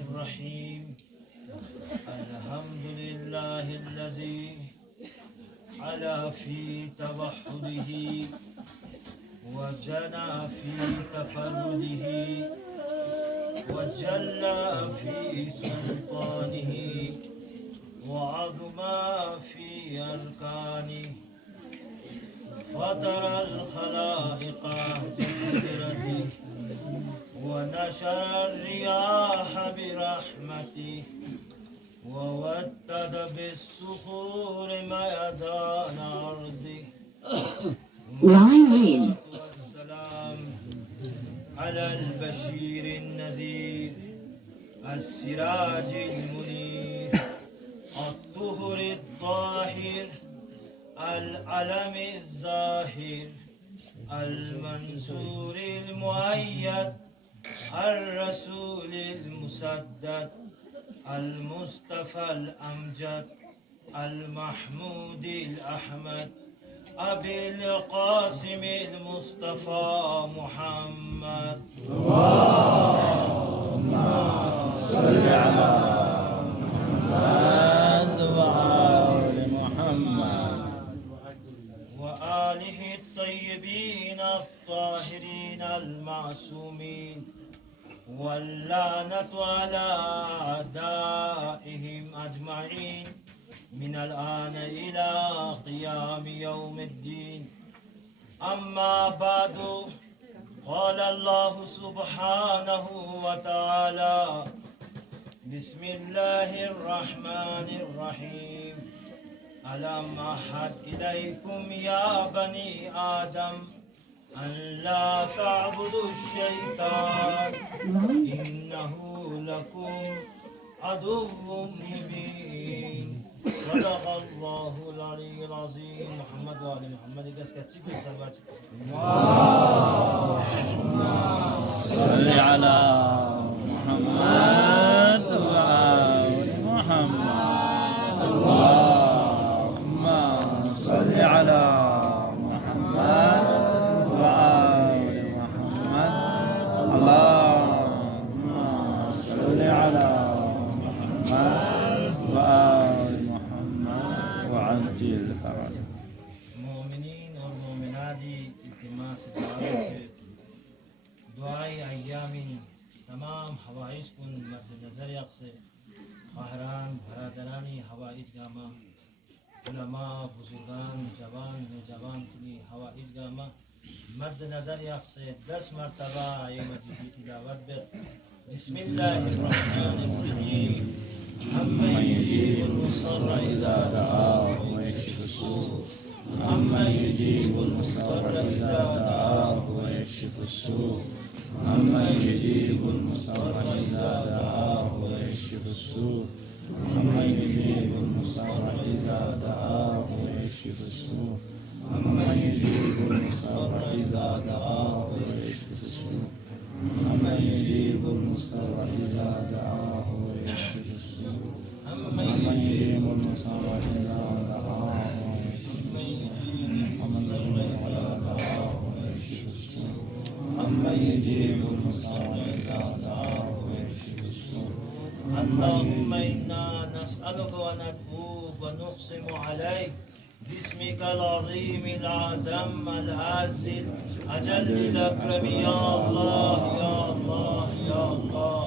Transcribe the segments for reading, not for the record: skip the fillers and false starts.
الرحيم الحمد لله الذي علا في توحده وجنى في تفرده وجلى في سلطانه وعظم في أركانه فطر الخلائق بقدرته ونشر الرياح برحمته وودد بالصخور ميدان أرضه والسلام على البشير النذير السراج المنير الطهر الطاهر العلم الزاهر المنصور المؤيد الرسول المسدد المصطفى الأمجد المحمود الأحمد أبي القاسم المصطفى محمد اللهم صل على محمد وآل محمد وآله الطيبين الطاهرين المعصومين واللعنة على أعدائهم أجمعين من الآن إلى قيام يوم الدين. أما بعد، قال الله سبحانه وتعالى: بسم الله الرحمن الرحيم. ألم أعهد إليكم يا بني آدم أن لا تعبدوا الشيطان إنه لكم عدو مبين. صدق الله العلي العظيم. محمد وآل محمد. اللهم صل على محمد وآل محمد. اللهم صل على محمد وآل محمد. اللهم صل على محمد وآل محمد وعجل فرجه. मोमिनीन और मोमिनादी इल्तिमास दुआओं से दुआई अय्यामी तमाम हवाइज कुन मद्द नज़र से ख़ाहरान बरादरानी हवाइज गामा उलमा बुजुर्गान जवान नौजवान तनी हवाइज गामा मद्द नज़र से 10 मरतबा ये मजीदी तिलावत बे बिस्मिल्लाहिर्रहमानिर्रहीम. अम्मन युजीबुल मुस्तर्रा इज़ा दआहु व यक्शिफु स्सूअ अम्मन युजीबुल मुस्तर्रा इज़ा दआहु व यक्शिफु स्सूअ अम्मन युजीबुल मुस्तर्रा इज़ा दआहु व यक्शिफु स्सूअ अम्मन युजीबुल मुस्तर्रा इज़ा दआहु व यक्शिफु स्सूअ अम्मन युजीबुल मुस्तर्रा इज़ा दआहु व यक्शिफु स्सूअ अम्मन युजीबुल मुस्तर्रा इज़ा दआहु व यक्शिफु स्सूअ अम्मन युजीबुल मुस्तर्रा इज़ा दआहु व यक्शिफु स्सूअ अम्मन युजीबुल मुस्तर्रा इज़ा दआहु व यक्शिफु स्सूअ. اللهم إنا نسألك ونتوب ونقسم عليك باسمك العظيم الأعظم الأعز الأجل الأكرم يا الله يا الله يا الله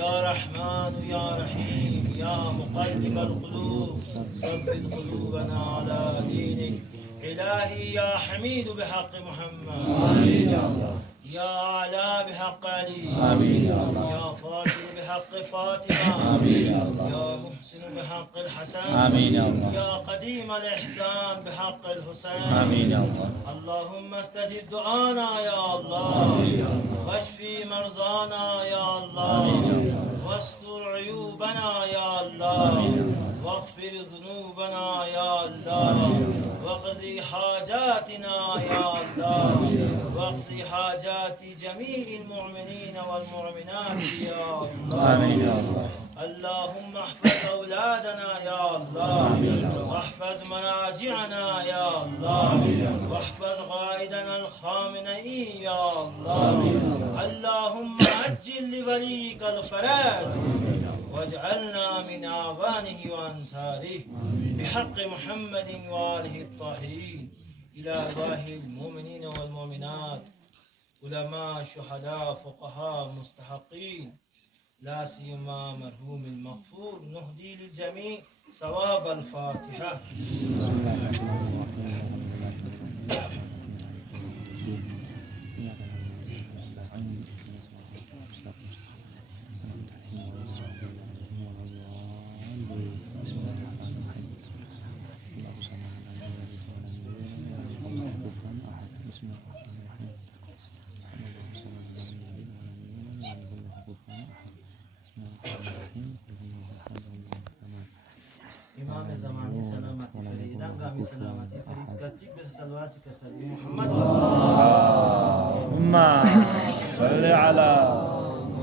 يا رحمن يا رحيم يا مقلب القلوب ثبت قلوبنا على دينك. إلهي يا حميد بحق محمد آمين يا الله. يا علا بحق علي آمين يا الله. يا فاطر بحق فاطمة آمين يا الله. يا محسن بحق الحسن آمين يا الله. يا قديم الإحسان بحق الحسين آمين يا الله. اللهم استجب دعانا يا الله آمين يا الله. واشفي مرضانا يا الله آمين يا الله. واستر عيوبنا يا الله آمين يا الله. واغفر ذنوبنا يا الله واقضي حاجاتنا يا الله واقضي حاجات جميع المؤمنين والمؤمنات يا الله آمين يا الله. اللهم احفظ أولادنا يا الله، واحفظ مراجعنا يا الله، واحفظ قائدنا الخامنئي يا الله. اللهم عجل لوليك الفرج واجعلنا من أعوانه وأنصاره بحق محمد وآله الطاهرين. إلى أرواح المؤمنين والمؤمنات، علماء شهداء فقهاء مستحقين، لا سيما مرحوم المغفور، نهدي للجميع ثواب الفاتحة. إمام زماني سلامتي فريدا قامي سلامتي فريد كتك بسلواتك سيدي محمد. اللهم صل على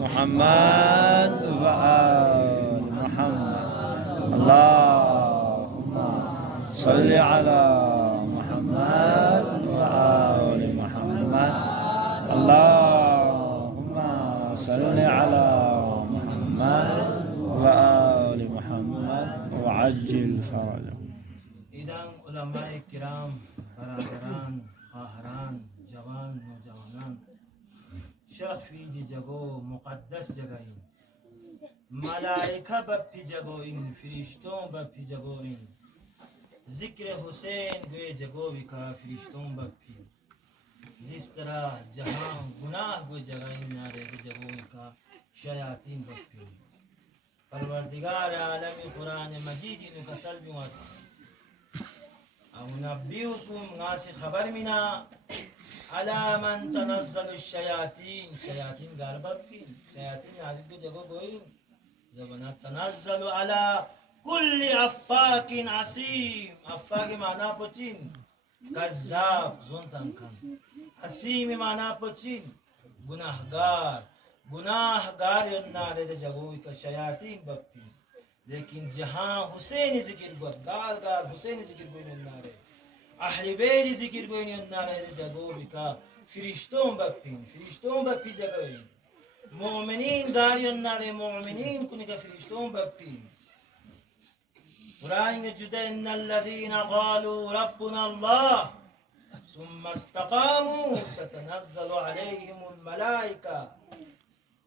محمد وآل محمد. اللهم صل على محمد وآل محمد. اللهم صل على محمد وآل محمد وعجل فرجه. إذن علماء الكرام، برادران، خواهران، جوان، نوجوانان، شیخ فیدی جگو مقدس جگاین، ملائکه بپی جگوین، فرشتون بپی جگوین، ذکر حسین گوی جگوی کا فرشتون بپی. जिस तरह जहां गुनाह को जगाई नारे जगों का शयातीन बपी। परवरदिगार आलम कुरान मजीद इन का सल्ब और नब्बियुकुम नासी खबर मिना अला मन तनज़्ज़लु शयातीन, शयातीन गार बपी, शयातीन नाजिक को जगो गोई ज़बना तनज़्ज़लु अला कुल्ली अफ़ाकिन असीम। अफ़ाक माना पोचिन कज़्ज़ाब ज़ुनतन खान, असीम माना पोचिन गुनाहगार, गुनाहगार नारे दे जगोई का शयातीन बप्पी। लेकिन जहां हुसैन जिक्र गोत गार गार हुसैन जिक्र गोई नारे, अहले बैत जिक्र गोई नारे दे जगोई का फरिश्तों बप्पी जगोई। मोमिनीन गार नारे मोमिनीन कुनी का फरिश्तों बप्पी। قرآن جدا إن الذين قالوا ربنا الله ثم استقاموا تتنزل عليهم الملائكة.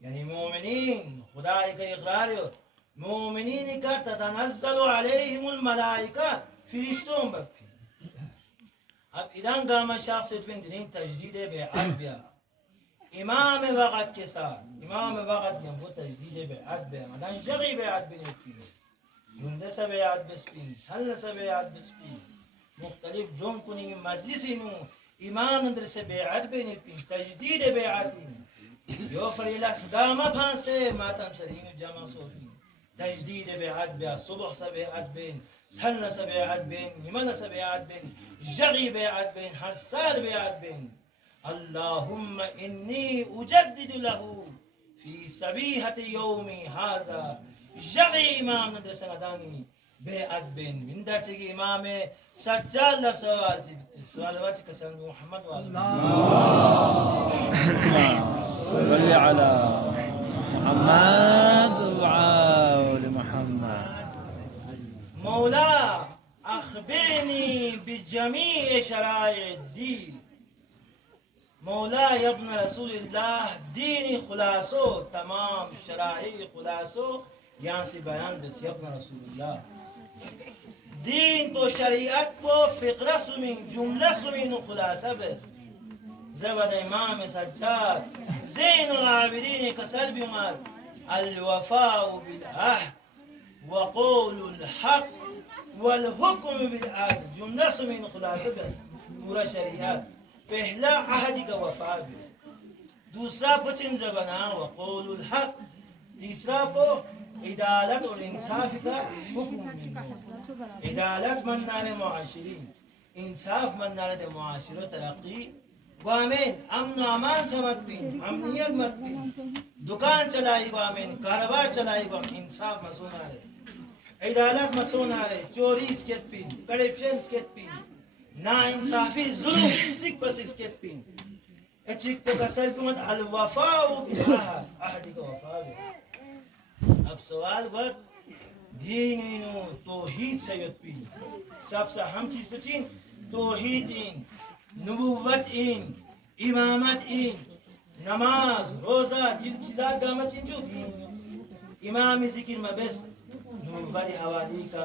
يعني مؤمنين خداي کا اقرار مؤمنين کا تتنزل عليهم الملائكة فرشتون بپی. اب ادان قام شخص بن دین تجدید بیعت بیا امام وقت کے ساتھ، امام وقت یمو تجدید بیعت بیا مدان جغی بیعت بنیتی يندس بيعت بسبين، سلس بيعت بسبين، مختلف جون كوني مجلسينو إيمان ندرس بيعت بين تجديد بيعتين يوفر إلى سدامة بانسه ما تمسرين جمع صوفي تجديد بيعت بيا صبح سبيعت بين سلس بيعت بين يمن سبيعت بين جغي بيعت بين حساد بيعت بين. اللهم إني أجدد له في سبيحة يومي هذا جغی امام ندرسه ندانی بیعت بین من در چگی امام سجال لسوال چی سوال واچی کسان محمد صل على محمد وآل محمد. مولا أخبرني بجميع شرائع الدين. مولا يا ابن رسول الله ديني خلاصو تمام شرائع خلاصو यहाँ से बयान बस अपना रसूलुल्लाह दीन तो शरीयत को फिक्रा सुमिन जुमला सुमिन खुलासा बस ज़बद इमाम सज्जाद ज़ैनुल आबिदीन कसल बिमार الوفاء بالعهد وقول الحق والحكم بالعدل जुमला सुमिन खुलासा बस पूरा शरीयत। पहला अहद का वफा भी, दूसरा पचिन ज़बाना वक़ौल الحق, तीसरा पो इदालत और इंसाफ का हुक्म मिलो। इदालत मननारे मुआशिरीन, इंसाफ मननारे मुआशिरो तरक्की वामेन अमन अमान समत बिन अमनियत मत बिन दुकान चलाएगा आमीन, कारोबार चलाएगा, इंसाफ मसूना रहे, इदालत मसूना रहे, चोरी स्केट पिन, करप्शन स्केट पिन, ना इंसाफी जुल्म सिक बस स्केट पिन, एचिक पे कसर कुमत अलवफाउ बिल्लाह अहदी का वफा है। अब सवाल वक्त दीन तौहीद सयद पिन, सबसे हम चीज बचिन तौहीद इन, नबुव्वत इन, इमामत इन, नमाज रोजा चीज़ा गामा चिंजू दीन इमाम जिक्र में बस नबुव्वत हवाली का,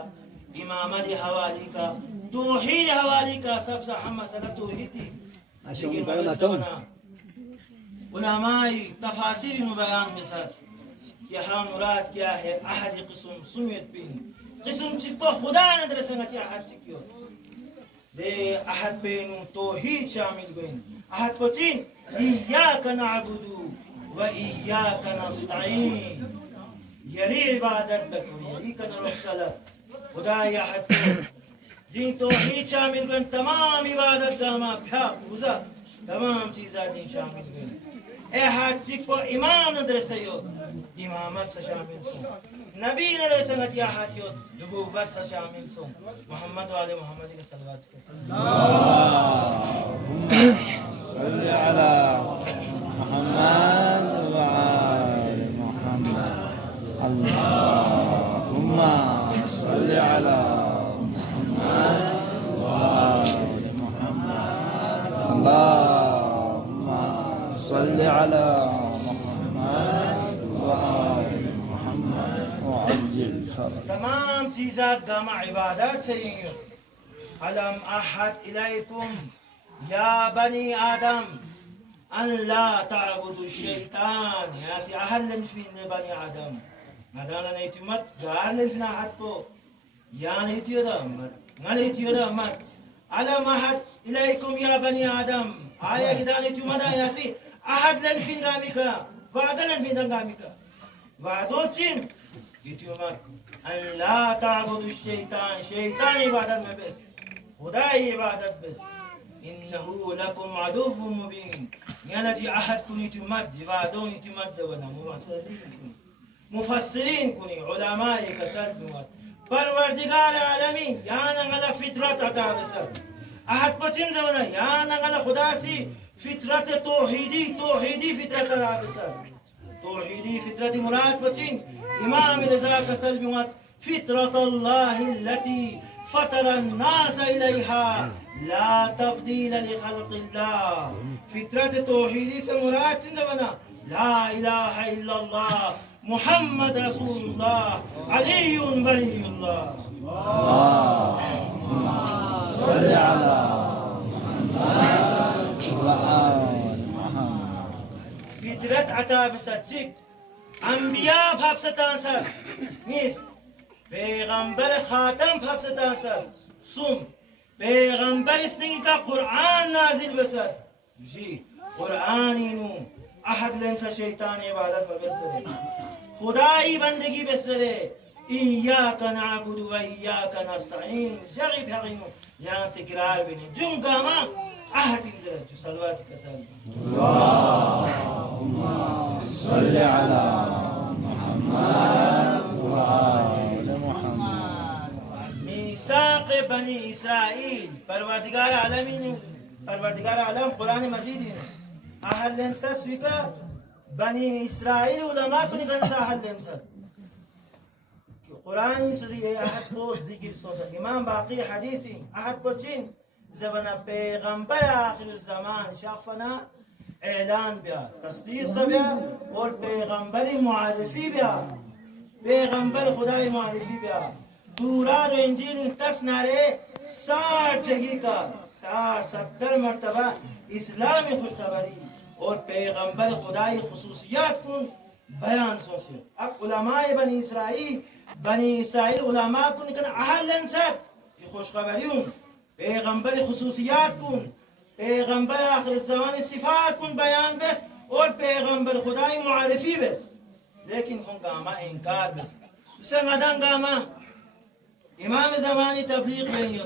इमामत हवाली का, तौहीद हवाली का, सबसे हम मसला तौहीद थी। उलमाई तफासिर बयान में सर यहाँ मुराद क्या है, अहद किस्म सुमियत बिन किस्म चिपो खुदा न दरसंगत या अहद चिक्यो दे अहद बेनु तौहीद शामिल बिन अहद पचिन इय्याक नअबुदु व इय्याक नस्तईन यरी इबादत बको यरी कन रुखलत खुदा या अहद जी तौहीद शामिल बिन तमाम इबादत गामा भ्या पूजा तमाम चीज़ा जी शामिल बिन ए हाजिक को इमाम नदरसयो इमामत से शामिल सो नबी नदरसंगत या हाजियो नबुव्वत से शामिल सो मोहम्मद वाले मोहम्मद के सल्लल्लाहु सल्ली अला मोहम्मद व आले मोहम्मद अल्लाहुम्मा सल्ली अला मोहम्मद व आले मोहम्मद अल्लाहुम्मा सल्ली अला मोहम्मद व आले मोहम्मद व अज्जिल फरज। तमाम चीज़ा गामा इबादत से अलम अहद इलैकुम या बनी आदम अन ला ताबुदु शैतान यासी अहलन फिन बनी आदम मदाना नैतुमत गालन फिना हत्तो या नैतियोदा मत नैतियोदा मत अलम अहद इलैकुम या बनी आदम आया इदा नैतुमदा यासी अहदलन फिन गामिका वादलन फिन गामिका वादोचिन इतियोमत अन ला ताबुदु शैतान शैतान इबादत में बस खुदा इबादत बस इन्नहु लकुम अदुव्वुम मुबीन यानी अहद कुनी तुमत वादों तुमत जवना मुफस्सिरीन कुनी उलमाए कसर दुमत परवरदिगार आलमीन याना गला फितरत अता बसर अहद पचिन जवना याना गला खुदा सी फितरत तौहीदी फितरत अता बसर तौहीदी फितरत मुराद पचिन इमाम रज़ा कसर दुमत फितरत अल्लाह अल्लती फतर अन्नास इलैहा ला तब्दील लिखल्क़िल्लाह फितरत तौहीदी से मुराद बना ला इलाहा इल्लल्लाह मुहम्मद रसूलुल्लाह अलीयुन वलीयुल्लाह सल्ली अला मुहम्मद व आले मुहम्मद। फितरत अता बसचिक अंबिया भाबसतान सर मिस पैगंबर खातम भाबसतान सर सुम पैगंबर इसने का कुरान नाजिल बसर जी कुरान इनु अहद लेंसा शैतान इबादत में बेसरे खुदाई बंदगी बेसरे इय्याक नअबुदु व इय्याक नस्तईन जगी भगिनु या तकरार बिन जुम गामा अहद इंदर जो सलवात कसर अल्लाहुम्मा सल्ली अला मुहम्मद व आले मुहम्मद। मीसाक बनी इसराइल परवरदिगार आलमीन परवरदिगार आलम कुरान मजीद है अहल लेंसा स्वीका बनी इसराइल उलमा को निकलसा अहल लेंसा कुरान सुरी अहद को जिक्र सोचा इमाम बाकी हदीसी अहद पचिन जबना पैगंबर आखिर ज़मान शाफना ऐलान बिया तस्दीर सबिया और पैगंबरी मुआरफी बिया पैगंबर खुदाई मुआरफी बिया तौरात और इंजील तस्नारे 60 जगह का 60-70 मरतबा इस्लामी खुशखबरी और पैगंबर खुदाई खुसूसियात कुन बयान सोचे अब उलमाए बनी इसराइल उलमा कुन कन अहल लंसत ये खुशखबरियों पैगंबर खुसूसियात कुन पैगंबर आखिर ज़मान सिफात कुन बयान बस और पैगंबर खुदाई मुआरफी बस लेकिन हम गामा इनकार बस मदन गामा इमाम ज़मानी तबलीग नहीं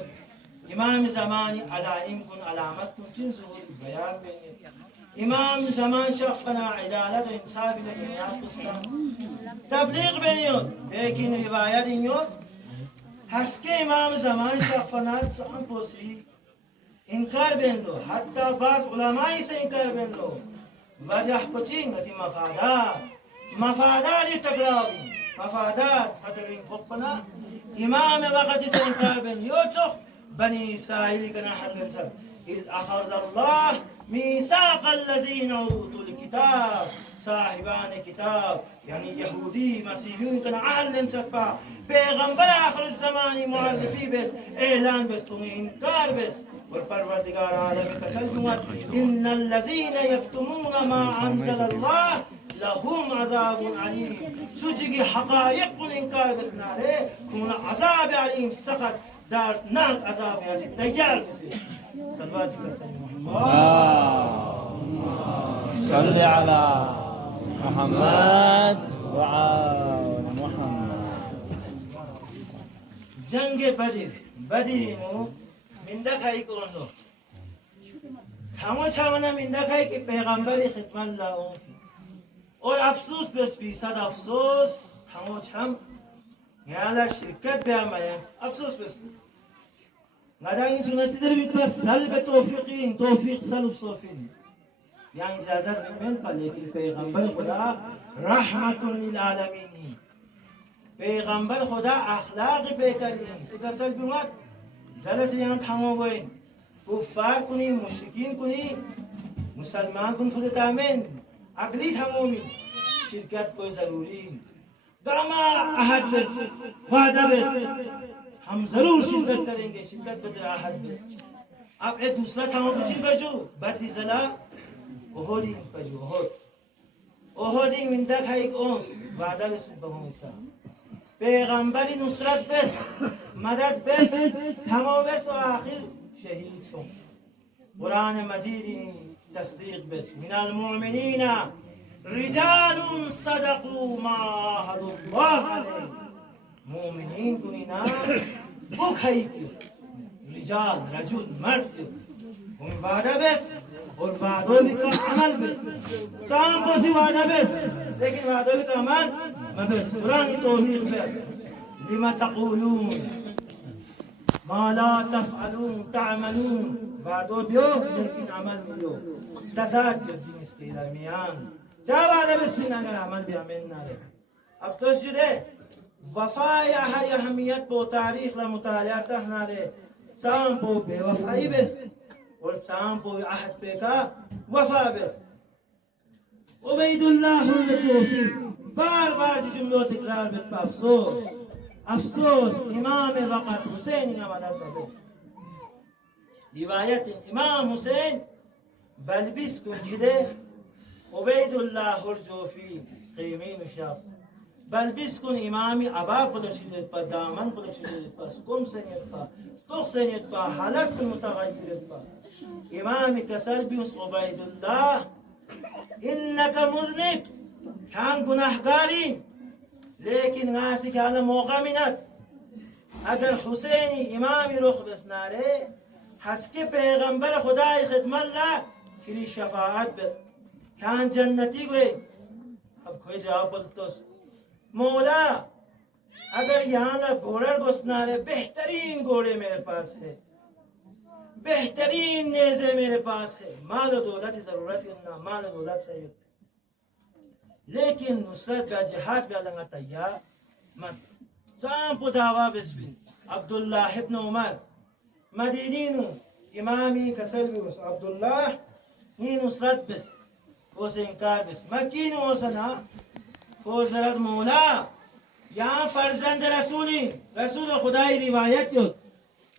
इमाम ज़मानी अलाइम कुन अलामत कुन जिन ज़ुहूर बयान नहीं इमाम जमान शफ़ना इदालत व इंसाफ के दुनिया पुस्ता तबलीग बेनियोत लेकिन रिवायत इन्योत हस्के इमाम जमान शफ़ना सान पोसी इनकार बेंदो हत्ता बाज़ उलमाई से इनकार बेंदो वजह पचिंग अति मफादार टकरावी मफादार फटरिंग पपना इमाम वक़्त से इनकार बेनियोत चो बनी इस्राइल कना हल्लम सब इज़ अख़ज़ अल्लाह मीसाक़ अल्लज़ीना ऊतुल किताब साहिबान किताब यानी यहूदी मसीहियों कना अहलन सकपा पैगंबर आखिर ज़मानी मुअल्लिफी बस ऐलान बस तुम्हें इनकार बस और परवरदिगार आलम कसम दूंगा इन्नल लज़ीना यक्तुमूना मा अंज़लल्लाह लहुम अज़ाबुन अलीम सूची की हक़ाइक़ को इनकार बस नारे कुना अज़ाब अलीम सख़त दर्दनाक अज़ाब है तैयार बस सल्लल्लाहु अलैहि वसल्लम صل على محمد وآل محمد जंग बदरी मु मिंदा खाई कोंदो थामो छावना मिंदा खाई के पैगंबरी खिदमत लाओ और अफसोस बस बीसद अफसोस थामो छम याला शिरकत बे अमयस अफसोस बस Ngadang sunnah cedera biklas salbe taufiq salub sofin yang ijazat bimbing lekin पैगंबर खुदा रहमतुल लिल आलमीन पैगंबर खुदा अखलाक बेहतरीन तिकसल बिमत जलस yang थामो गए कुफार कुनी मुशरिकीन कुनी मुसलमान कुन खुद तामेन अगली थामोमी शिरकत कोई जरूरी गामा अहद बस वादा बस हम जरूर शिरकत करेंगे शिरकत बजरा अहद बस अब एक दूसरा थामो कुछ बजू बदरी जला ओहोदी बजू ओहोदी मिंदा खाई ओंस वादा बस बहुसा पैगंबरी नुसरत बस मदद बस थामो बस और आखिर शहीद सो कुरान मजीद तस्दीक बस मिनल मुमिनीना रिजालुन सदकू मा अहदुल्लाह अलैहि मुमिनीन कुनिना बुखाई क्यों रिजाल रजुल मर्द उन वादा बस और वादों भी का अमल बस शाम को सी वादा बस लेकिन वादों भी का अमल मबस कुरानी तौहीद पे लिमा तक़ूलून मा ला तफ़अलून तअमलून वादों भी हो लेकिन अमल भी हो तज़ाद जब जिनिस के दरमियान क्या वादा बस बिना अगर अमल भी अमल ना रहे अब तो जुदे वफाया है अहमियत पो तारीख ला मुताला तहना रे शाम पो बेवफाई बस और शाम पो अहद पे का वफा बस उबैदुल्लाह तौफीक बार बार जुमलों तकरार बस अफसोस इमाम वक़्त हुसैन ने मदद बस रिवायत इमाम हुसैन बलबिस को जिदे उबैदुल्लाह तौफीक क़ीमीन शख्स बलबिस कुन इमामी अबा पलशिदत पर दामन पलशिदत पर कुम सनियत पर तुख सनियत पर हालत मुतगय्यरत पर इमामी कसर भी उस उबैदुल्लाह इन्नका मुज़निब खान गुनाहगारी लेकिन नासी के आला मौका मिनत अगर हुसैनी इमामी रुख बसनारे हसके पैगंबर खुदाई खिदमत ला किरी शफाअत खान जन्नती गए अब कोई जवाब बोलतो मौला अगर यहाँ ना घोड़ा घुसना है बेहतरीन घोड़े मेरे पास है बेहतरीन नेज़े मेरे पास है माल दौलत की जरूरत है माल दौलत चाहिए लेकिन नुसरत का जिहाद का लंगा तैयार मत शाम पुदावा बिस्मिन अब्दुल्लाह इब्न उमर मदीनीनु इमामी कसर भी उस अब्दुल्लाह ही नुसरत बिस वो से इनकार बिस मकीन हो सना को जरत मौला यहाँ फर्जंद रसूल खुदाई रिवायत यो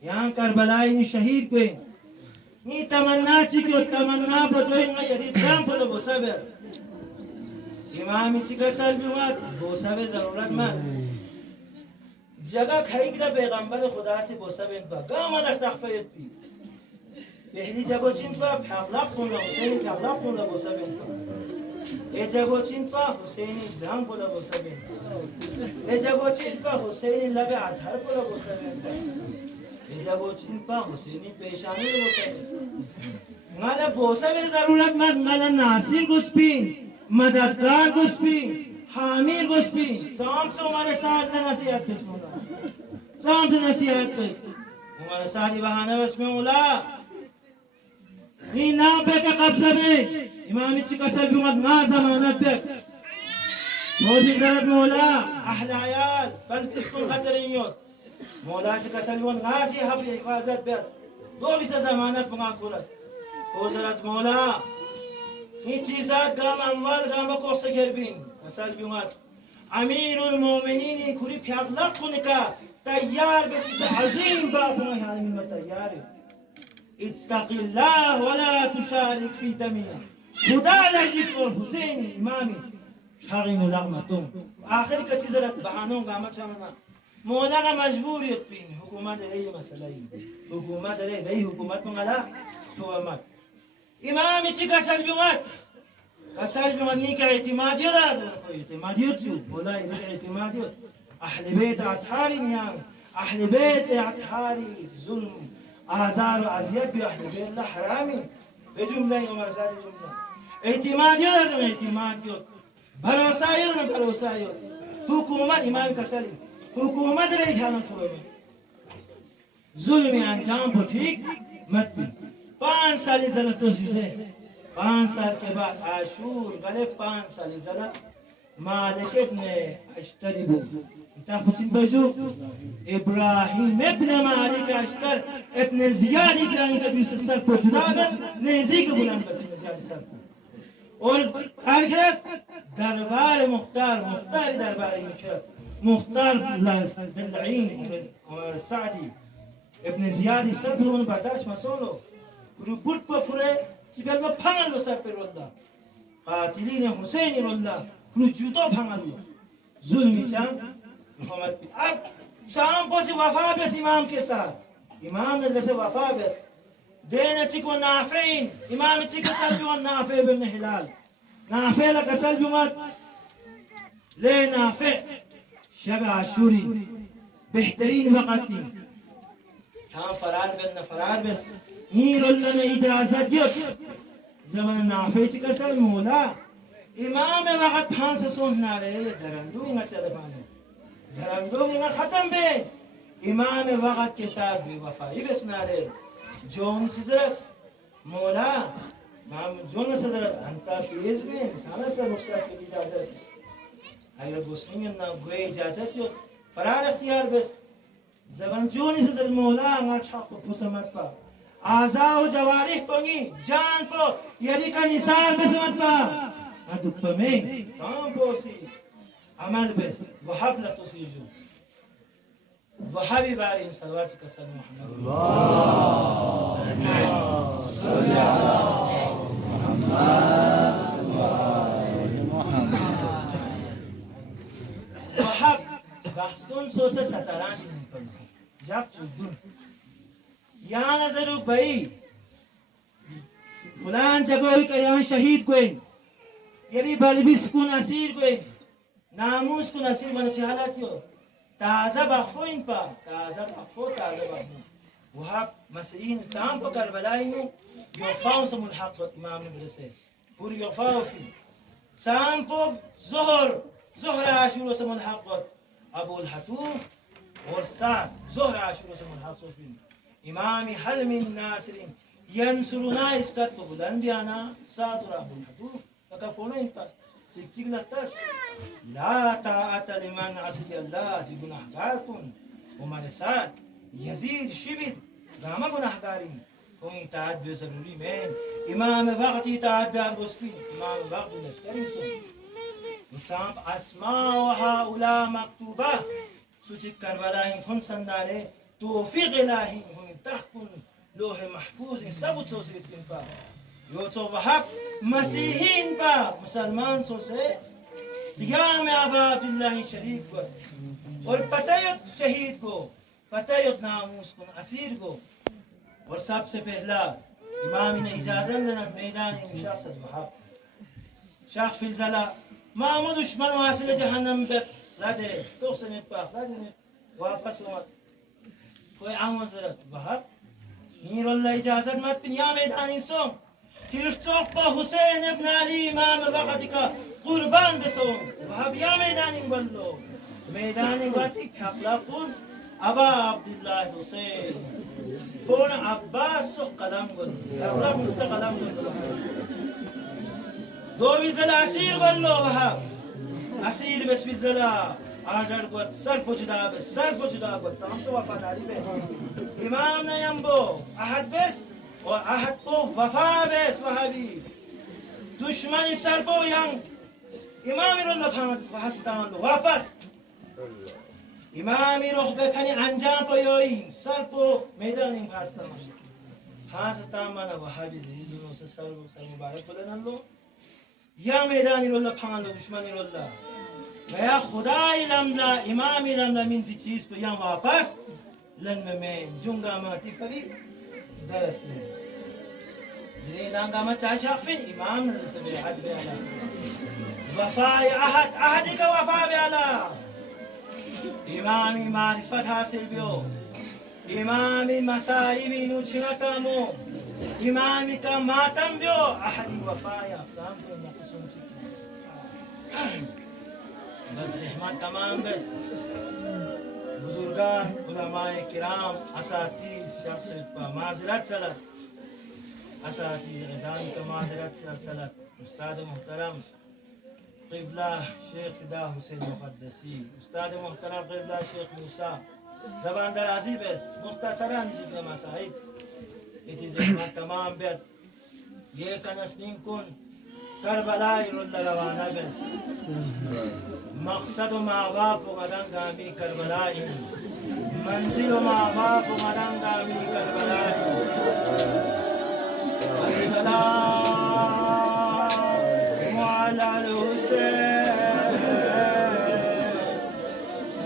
यहाँ करबलाई नि शहीद को ni तमन्ना चिको तमन्ना बतोइंगा यदि काम फलो बोसाबे इमाम चिका साल बिमार बोसाबे जरूरत मत जगह खाई गिरा पैगंबर खुदा से बोसाबे इनका गाँव में तख्फीत भी पहली जगह चिंता फैलाक कुंडा हुसैनी फैलाक कुंडा बोसाबे इनका ये जगह चिंता हुसैनी धाम बोला बोसाबे ये जगह चिंता हुसैनी लगे आधार बोला बोसाबे ये जगह चिंता Husaini पेशानी बोसाबे ngala bosa bir zaruratmand ngala nasir guspin मददगार गुस्पी हामिर गुस्पी शाम से हमारे साथ में नसीहत पेश होगा शाम से नसीहत पेश हमारे सारी बहाने बस में उला ये नाम पे का कब्जा में इमाम चिका सल भी मत ना जमानत पे मोदी जरत मौला अहले आयाल बल इसको खतरियों मौला चिका सल भी ना सी हफ्ते हिफाजत पे दो भी जमानत पंगा कुरत ओ जरत मौला این چیزات گام اموال گام کو سکر بین اصل بیومد امیر المؤمنین کوری پیادلق کنه که تیار بسید عظیم باب ما یعنی ما تیاری اتق الله ولا تشارك في دمنا خدا لجیس و حسین امامی شاغین لغمتون آخر که چیزات بهانون گامت شمنا مولانا مجبوریت بین حکومت ری مسئله حکومت ری حکومت منگلا توامت امام چی کسل بیومد کسل بیومد این که اعتمادیت لازم کوی اعتمادیت جو بولا این اعتمادیت اهل بیت اطهاری میان اهل بیت اطهاری ظلم آزار و اذیت بی اهل بیت الله حرامی به جمله این مرزاری جمله اعتمادیت لازم اعتمادیت بروسایت حکومت امام کسلی حکومت ری خیانت ہوئی ظلم انجام کو ٹھیک مت 5 साल जला तो सीधे 5 साल के बाद आशूर गले 5 साल जला मालिक ابن اشتربو تاخذين بجو ابراهيم ابن مالك اشتر ابن زياد ابن كبير سر کو جدا میں نزدیک بلند ابن زياد سر اور آخرت دربار مختار دربار مختار بالعين سعدي ابن زياد سر من برداشت مسولو ربوت بپره جبل ما پنگل بسر پر الله قاتلین حسین الله رو جوتا پنگل ظلمی چند محمد بن اب شام پاسی وفا بس امام کے ساتھ امام نے جیسے وفا بس دین چک و نافعین امام چک سلبی و نافع بن حلال نافع لک سلبی مد لے نافع شب عاشوری بہترین وقتی ہاں فرار بس نیر لنا اجازت یت زمان نافع چی کسل مولا امام وقت 500 سون ناره درندو اینا چه دفانه درندو اینا ختم بے امام وقت کے ساتھ بے وفائی بس ناره جون چیزرت مولا جون سزرت انتا فیز بین کانا سا رخصت کی اجازت اگر بسنین نا گوی اجازت یت فرار اختیار بس زبان جونی سزرت مولا انگا چھاق پسمت پا آزا و جوارح پنگی جان پو یری کا نثار بسمت پا ادوک پمی کام پوسی عمل بس وحب لتصیجو وحبی باریم صلوات کا سلم محمد اللہ صلی علی محمد وحب بحثون سوسه ستران جاک چودون यहाँ नजर भाई फलान जगह का यहाँ शहीद कोई यरी बलबिस को नसीर कोई नामूस को नसीर बन चाहत यो ताजा बखफो इन पा ताजा बखफो वहाँ मसीन ताम को करबलाई नु योफाउ से मुल्हaq इमाम ने से पूरी योफाउ फी शाम को ज़ोहर आशूर से मुल्हaq अबू हतूफ और साद ज़ोहर आशूर से मुल्हaq फी إمام هل من ناصر ينصرنا إسكت ببدان بيانا صادر أبو الحدوف فكفونا إنتا تك لستس لا طاعة لمن عصي الله جبنا أحقاركم ومرسات يزيد شبد غاما گناهگارين كون إطاعت بضروري من إمام وقت إطاعت بأربسكين إمام وقت لشكرين سن وصامب أسماء هؤلاء مكتوبة سوچك كربلاء هم سنداره توفيق إلهي هم تحكم لوح محفوظ ثبت سوسيت كن با يو تو وهب مسيحين با مسلمان سوسه قيام أبا عبد الله شريف کو और पतायत शहीद को पतायत नामूस को असीर को और सबसे पहला इमाम ने इजाजत लेना मैदान इंशाअ वहाब शाख फिलजला मामूद दुश्मन वासिल जहन्नम पे लादे तो सनेत पा लादे वापस मत कोई आवाज रत वहाब नीर अल्लाह इजाजत मत पिया मैदान इंसों Kirchhoff با حسین ابن علی امام وقتی که قربان بسون و بیا میدانی بلو میدانی وقتی کبلا قرب ابا عبدالله حسین کون عباس قدم گل کبلا مست قدم گل دو بیزل اسیر بلو وهاب اسیر بس بیزل آدر گوت سر پوچدا بس سر پوچدا گوت سامسو وفاداری بس امام نیم بو احد بس و احد بو وفا بس وهابی دشمنی سر بو ینگ امامی رو نپامد و هستان لو واپس امامی رو بکنی انجام پایوین سر بو میدان این پاستان من وهابی زیدونو سر مبارک بلنن لو یا میدانی رو لپان لو دشمنی رو لا یا خدای لملا امامی لملا من تی چیز پہ یا واپس لن میں جونگا ماتی فری درس لے دلی نانگا ما چاشافین امام نسبی حد بیالا وفای احد کا وفا بیالا امامی معرفت حاصل بیو امامی مسائبی نو چنکامو امامی کا ماتم بیو احدی وفای اقسام بیو نقصون چکی بس رحمت تمام بس بزرگان علماء کرام اساتید شخصیت پا معذرت چلت اساتید غزانی کا معذرت چلت استاد محترم قبلہ شیخ فدا حسین مقدسی استاد محترم قبلہ شیخ موسیٰ زبان درازی بس مختصرا ذکر مسائل اتی زحمت تمام بیت یہ کنسنین کن کربلائی رول روانہ بس مقصد و معواب و غدنگامی کربلائی منزل و معواب و غدنگامی کربلائی السلام على الحسين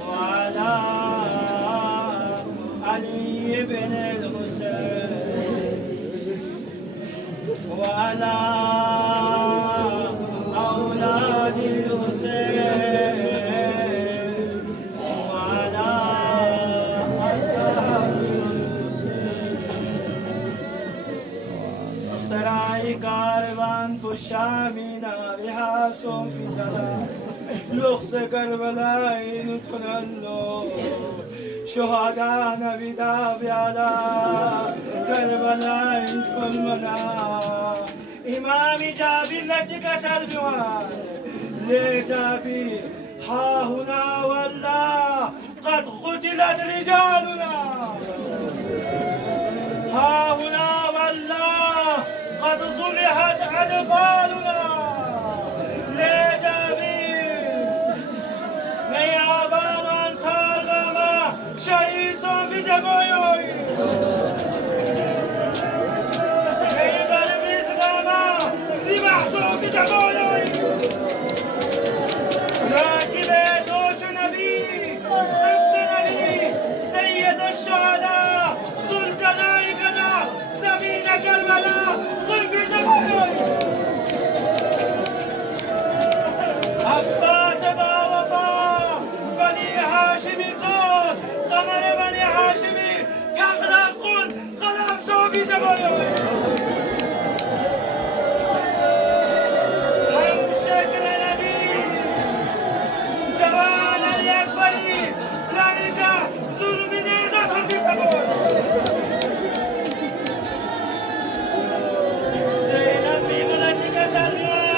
وعلى علي بن الحسين وعلى أولاد الحسين وعلى أصحاب الحسين سراي كاروان فشامنا رحاسهم في دلال لغز كربلاء تنلو شهداء نبيدا بيالا كربلاء تنمنا امام جابر لجك سلبوان لجابر ها هنا والله قد قتلت رجالنا ها هنا والله قد ذبحت أطفالنا لجابر میابان انصار غما شهید صافی جگویوی میبر بیز غما زیبح صافی جگویوی راکب دوش نبی سبت نبی سید الشهداء ذوالجلال کنا زمین کربلا ظلم جگویوی عباس با وفا بني هاشم قول قمر بني هاشم كقلق قل قلم صوفي جبل هم شكل نبي جوان الأكبري ذلك ظلم نيزة في جبل زينب بملتك سلمى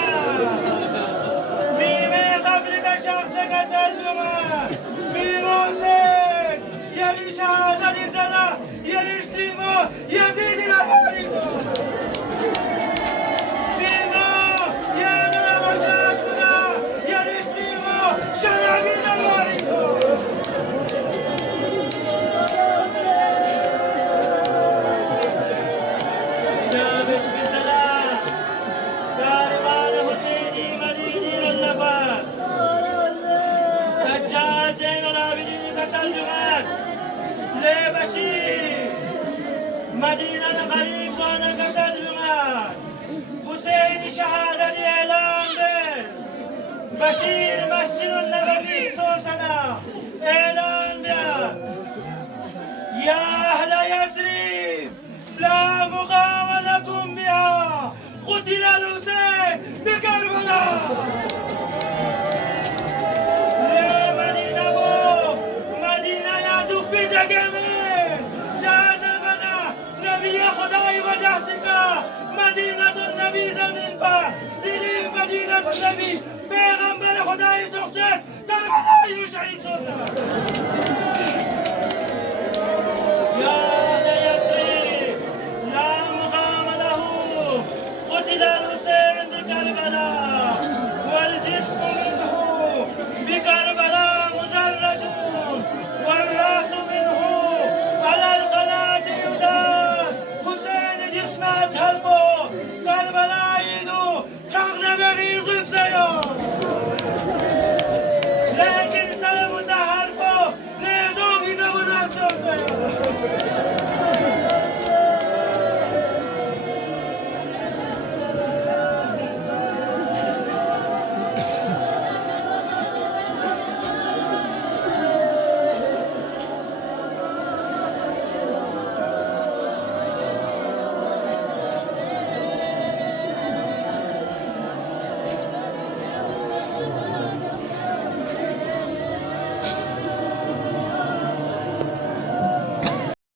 يلي شهادة الجنة يلي سيما يزيد الأماني فيما يانا والناس بنا يلي سيما شنعبي الأماني يا بسم الله كارمان حسيني مديني للنبات سجاد زين العابدين كسلمان لبشير مدينة قريب وانا كسلمان حسين شهادة إعلان بس بشير مسجد النبوي سوسنا إعلان بيان يا أهل يثرب لا مقام لكم بها قتل الحسين بكربلاء. يا مدينة بو مدينة يدوب بجگمه جهاز البنا نبی خدای وجه سکا مدینة النبی زمین پر دیدی مدینة النبی پیغمبر خدای سخشت در بدای شهید شد.